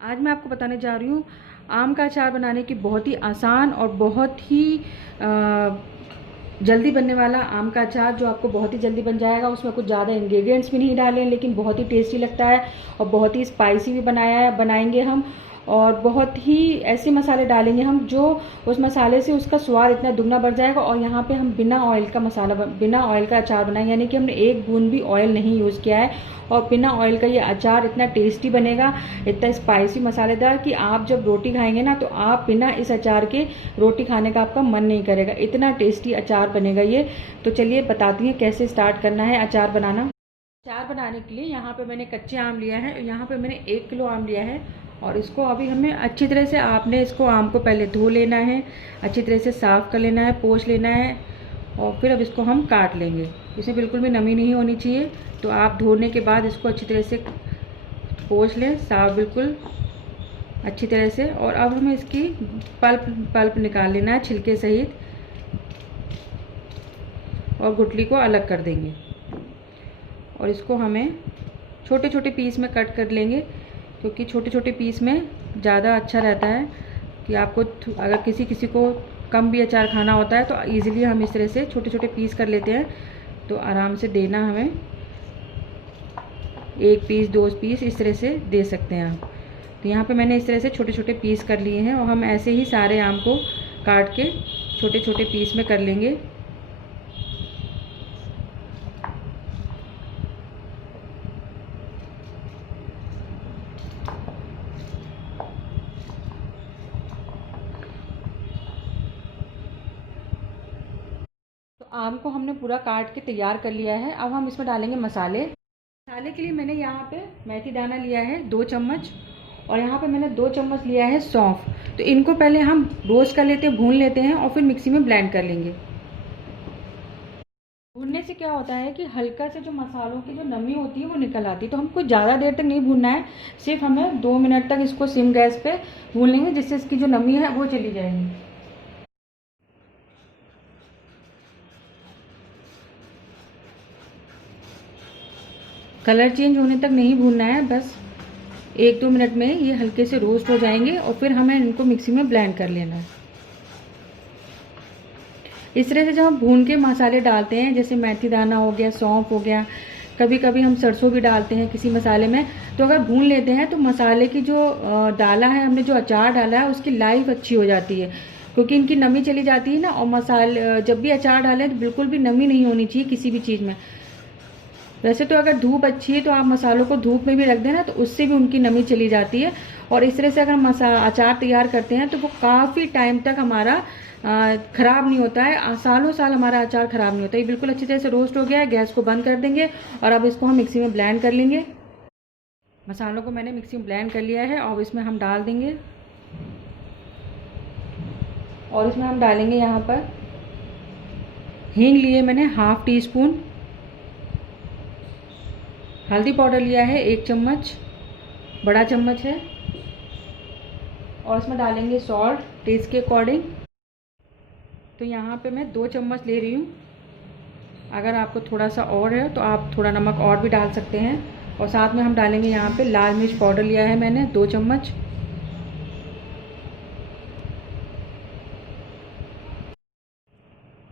आज मैं आपको बताने जा रही हूँ आम का अचार बनाने की बहुत ही आसान और बहुत ही जल्दी बनने वाला आम का अचार, जो आपको बहुत ही जल्दी बन जाएगा। उसमें कुछ ज़्यादा इंग्रेडिएंट्स भी नहीं डाले हैं, लेकिन बहुत ही टेस्टी लगता है और बहुत ही स्पाइसी भी बनाएंगे हम। और बहुत ही ऐसे मसाले डालेंगे हम जो उस मसाले से उसका स्वाद इतना दुगना बढ़ जाएगा। और यहाँ पे हम बिना ऑयल का अचार बनाएंगे, यानी कि हमने एक बूंद भी ऑयल नहीं यूज़ किया है। और बिना ऑयल का ये अचार इतना टेस्टी बनेगा, इतना स्पाइसी मसालेदार कि आप जब रोटी खाएंगे ना, तो आप बिना इस अचार के रोटी खाने का आपका मन नहीं करेगा। इतना टेस्टी अचार बनेगा ये। तो चलिए बताती हैं कैसे स्टार्ट करना है अचार बनाना। अचार बनाने के लिए यहाँ पे मैंने कच्चे आम लिया है। यहाँ पे मैंने 1 किलो आम लिया है और इसको अभी हमें अच्छी तरह से, आपने इसको आम को पहले धो लेना है, अच्छी तरह से साफ़ कर लेना है, पोंछ लेना है और फिर अब इसको हम काट लेंगे। इसमें बिल्कुल भी नमी नहीं होनी चाहिए। तो आप धोने के बाद इसको अच्छी तरह से पोंछ लें, साफ बिल्कुल अच्छी तरह से। और अब हमें इसकी पल्प निकाल लेना है छिलके सहित और गुठली को अलग कर देंगे। और इसको हमें छोटे छोटे पीस में कट कर लेंगे, क्योंकि छोटे छोटे पीस में ज़्यादा अच्छा रहता है कि आपको अगर किसी को कम भी अचार खाना होता है तो ईज़िली हम इस तरह से छोटे छोटे पीस कर लेते हैं। तो आराम से देना, हमें 1 पीस 2 पीस इस तरह से दे सकते हैं आप। तो यहाँ पे मैंने इस तरह से छोटे छोटे पीस कर लिए हैं और हम ऐसे ही सारे आम को काट के छोटे छोटे पीस में कर लेंगे। आम को हमने पूरा काट के तैयार कर लिया है। अब हम इसमें डालेंगे मसाले। मसाले के लिए मैंने यहाँ पे मेथी दाना लिया है 2 चम्मच और यहाँ पे मैंने 2 चम्मच लिया है सौंफ। तो इनको पहले हम रोस्ट कर लेते हैं, भून लेते हैं और फिर मिक्सी में ब्लेंड कर लेंगे। भूनने से क्या होता है कि हल्का से जो मसालों की जो नमी होती है वो निकल आती है। तो हमको ज़्यादा देर तक नहीं भूनना है, सिर्फ हमें 2 मिनट तक इसको सिम गैस पे भून लेंगे, जिससे इसकी जो नमी है वो चली जाएगी। कलर चेंज होने तक नहीं भूनना है, बस 1-2 मिनट में ये हल्के से रोस्ट हो जाएंगे और फिर हमें इनको मिक्सी में ब्लेंड कर लेना है। इस तरह से जब हम भून के मसाले डालते हैं, जैसे मेथी दाना हो गया, सौंफ हो गया, कभी कभी हम सरसों भी डालते हैं किसी मसाले में, तो अगर भून लेते हैं तो मसाले की जो डाला है हमने, जो अचार डाला है, उसकी लाइफ अच्छी हो जाती है, क्योंकि इनकी नमी चली जाती है ना। और मसाले जब भी अचार डालें तो बिल्कुल भी नमी नहीं होनी चाहिए किसी भी चीज़ में। वैसे तो अगर धूप अच्छी है तो आप मसालों को धूप में भी रख देना, तो उससे भी उनकी नमी चली जाती है। और इस तरह से अगर अचार तैयार करते हैं तो वो काफ़ी टाइम तक हमारा ख़राब नहीं होता है, सालों साल हमारा अचार ख़राब नहीं होता। ये बिल्कुल अच्छी तरह से रोस्ट हो गया है। गैस को बंद कर देंगे और अब इसको हम मिक्सी में ब्लेंड कर लेंगे। मसालों को मैंने मिक्सी में ब्लेंड कर लिया है और इसमें हम डाल देंगे। और इसमें हम डालेंगे यहाँ पर हींग लिए मैंने 1/2 टीस्पून, हल्दी पाउडर लिया है 1 चम्मच, बड़ा चम्मच है। और इसमें डालेंगे सॉल्ट टेस्ट के अकॉर्डिंग। तो यहाँ पे मैं 2 चम्मच ले रही हूँ। अगर आपको थोड़ा सा और है तो आप थोड़ा नमक और भी डाल सकते हैं। और साथ में हम डालेंगे यहाँ पे लाल मिर्च पाउडर लिया है मैंने 2 चम्मच।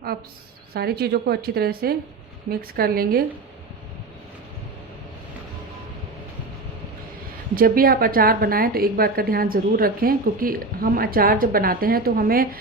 अब सारी चीज़ों को अच्छी तरह से मिक्स कर लेंगे। जब भी आप अचार बनाएं तो एक बात का ध्यान ज़रूर रखें, क्योंकि हम अचार जब बनाते हैं तो हमें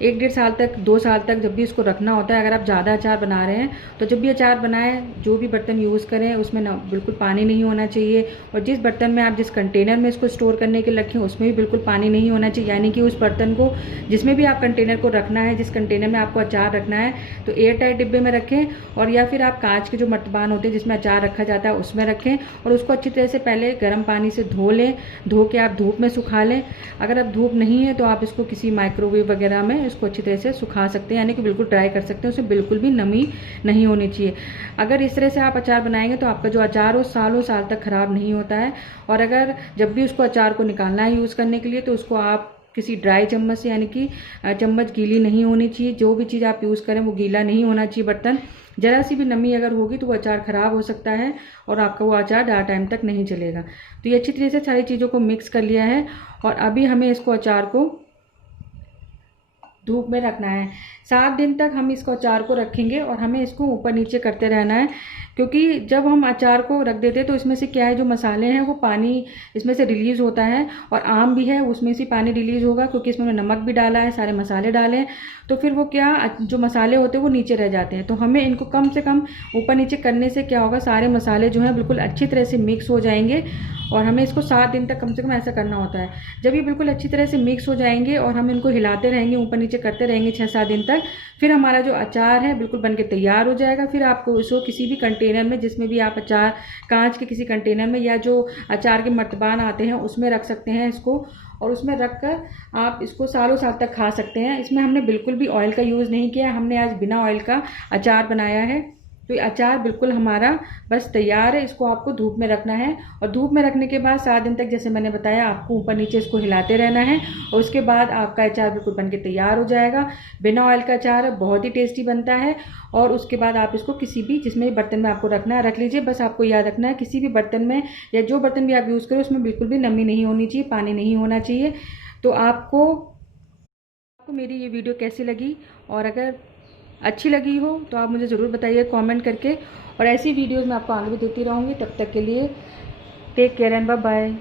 1-1.5 साल तक, 2 साल तक जब भी इसको रखना होता है। अगर आप ज़्यादा अचार बना रहे हैं तो जब भी अचार बनाएं, जो भी बर्तन यूज़ करें उसमें ना बिल्कुल पानी नहीं होना चाहिए। और जिस बर्तन में आप, जिस कंटेनर में इसको स्टोर करने के लिए रखें, उसमें भी बिल्कुल पानी नहीं होना चाहिए। यानी कि उस बर्तन को, जिसमें भी आप कंटेनर को रखना है, जिस कंटेनर में आपको अचार रखना है, तो एयर टाइट डिब्बे में रखें। और या फिर आप कांच के जो मर्तबान होते हैं जिसमें अचार रखा जाता है उसमें रखें। और उसको अच्छी तरह से पहले गर्म पानी से धो लें, धो के आप धूप में सुखा लें। अगर आप धूप नहीं है तो आप इसको किसी माइक्रोवेव वगैरह में इसको अच्छी तरह से सुखा सकते हैं, यानी कि बिल्कुल ड्राई कर सकते हैं। उसमें बिल्कुल भी नमी नहीं होनी चाहिए। अगर इस तरह से आप अचार बनाएंगे तो आपका जो अचार हो सालों साल तक ख़राब नहीं होता है। और अगर जब भी उसको अचार को निकालना है यूज़ करने के लिए, तो उसको आप किसी ड्राई चम्मच से, यानी कि चम्मच गीली नहीं होनी चाहिए। जो भी चीज़ आप यूज़ करें वो गीला नहीं होना चाहिए बर्तन। ज़रा सी भी नमी अगर होगी तो वो अचार ख़राब हो सकता है और आपका वो अचार ज़्यादा टाइम तक नहीं चलेगा। तो ये अच्छी तरह से सारी चीज़ों को मिक्स कर लिया है और अभी हमें इसको अचार को धूप में रखना है। 7 दिन तक हम इसको अचार को रखेंगे और हमें इसको ऊपर नीचे करते रहना है, क्योंकि जब हम अचार को रख देते हैं तो इसमें से क्या है, जो मसाले हैं वो पानी इसमें से रिलीज़ होता है और आम भी है उसमें से पानी रिलीज़ होगा, क्योंकि इसमें नमक भी डाला है, सारे मसाले डाले हैं। तो फिर वो क्या, जो मसाले होते हैं वो नीचे रह जाते हैं। तो हमें इनको कम से कम ऊपर नीचे करने से क्या होगा, सारे मसाले जो हैं बिल्कुल अच्छी तरह से मिक्स हो जाएंगे। और हमें इसको 7 दिन तक कम से कम ऐसा करना होता है। जब ये बिल्कुल अच्छी तरह से मिक्स हो जाएंगे और हम इनको हिलाते रहेंगे, ऊपर नीचे करते रहेंगे 6-7 दिन तक, फिर हमारा जो अचार है बिल्कुल बनके तैयार हो जाएगा। फिर आपको इसको किसी भी कंटेनर में, जिसमें भी आप अचार, कांच के किसी कंटेनर में या जो अचार के मर्तबान आते हैं उसमें रख सकते हैं इसको, और उसमें रख कर आप इसको सालों साल तक खा सकते हैं। इसमें हमने बिल्कुल भी ऑयल का यूज़ नहीं किया, हमने आज बिना ऑयल का अचार बनाया है। तो ये अचार बिल्कुल हमारा बस तैयार है। इसको आपको धूप में रखना है और धूप में रखने के बाद 7 दिन तक, जैसे मैंने बताया, आपको ऊपर नीचे इसको हिलाते रहना है और उसके बाद आपका अचार बिल्कुल बनके तैयार हो जाएगा। बिना ऑयल का अचार है, बहुत ही टेस्टी बनता है। और उसके बाद आप इसको किसी भी, जिसमें बर्तन में आपको रखना है रख लीजिए। बस आपको याद रखना है किसी भी बर्तन में या जो बर्तन भी आप यूज़ करें उसमें बिल्कुल भी नमी नहीं होनी चाहिए, पानी नहीं होना चाहिए। तो आपको मेरी ये वीडियो कैसी लगी, और अगर अच्छी लगी हो तो आप मुझे ज़रूर बताइए कमेंट करके। और ऐसी वीडियोस मैं आपको आगे भी देती रहूँगी। तब तक के लिए take care and bye bye.